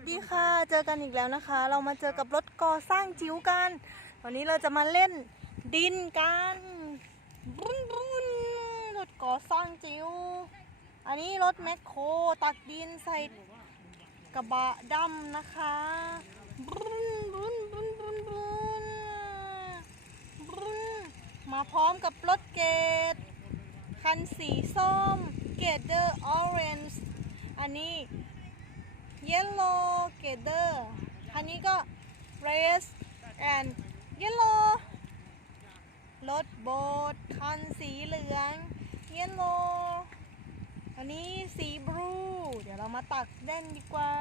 สดีค่ะ เจอกันอีกแล้วนะคะ เรามาเจอกับรถก่อสร้างจิ๋วกัน วันนี้เราจะมาเล่นดินกันบุ้นบุ้นรถก่อสร้างจิ๋ว อันนี้รถแมคโครตักดินใส่กระบะดำนะคะบุ้นบุ้นบุ้นบุ้นบุ้นบุ้นมาพร้อมกับรถเกตคันสีส้มเกตเดอร์ออเรนจ์อันนี้ yellow gather อันนี้ก็ red and yellow รถโบ๊ทคันสีเหลือง yellow อันนี้สี blue เดี๋ยวเรามาตักเล่นดีกว่า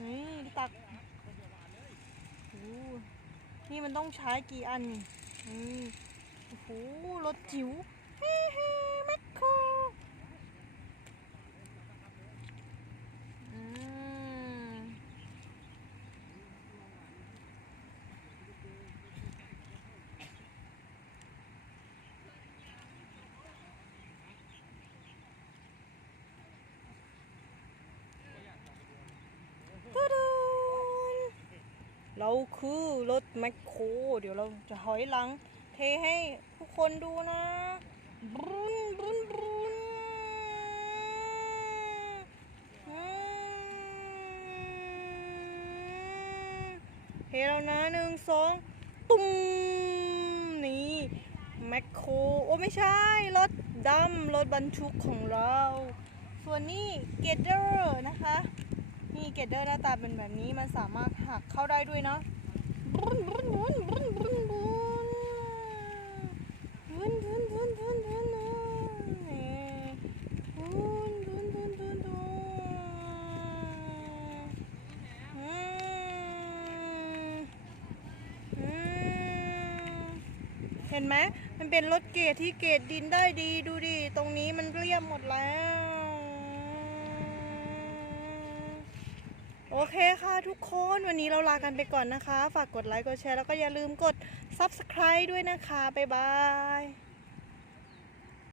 นี่ตักโอ้นี่มันต้องใช้กี่อันนี่โอ้โหรถจิ๋วเฮ้เฮ้แมคโคร อืมตะดูน เราคือรถแมคโคร เดี๋ยวเราจะถอยหลัง เทให้ทุกคนดูนะบรุนบรุนบรุนเทแล้วนะหนึ่งสองตุ้มนี่แมคโคร โอ้ไม่ใช่ รถดำรถบรรทุกของเรา ส่วนนี้เกตเดอร์นะคะ นี่เกตเดอร์หน้าตาเป็นแบบนี้มันสามารถหักเข้าได้ด้วยนะบุ้นบุ้นบุ้นบุ้นบุ้นบุ้นบุ้นบุ้นบุ้นบุ้นบุนนี่บุนบุ้นบุ้นบุ้นบุ้นเห็นไหมมันเป็นรถเกรดที่เกรดดินได้ดีดูดิตรงนี้มันเรียบหมดแล้ว โอ เคค่ะทุกคนวันนี้เราลากันไปก่อนนะคะ ฝากกดไลค์กดแชร์แล้วก็อย่าลืมกด Subscribe ด้วยนะคะ บ๊ายบาย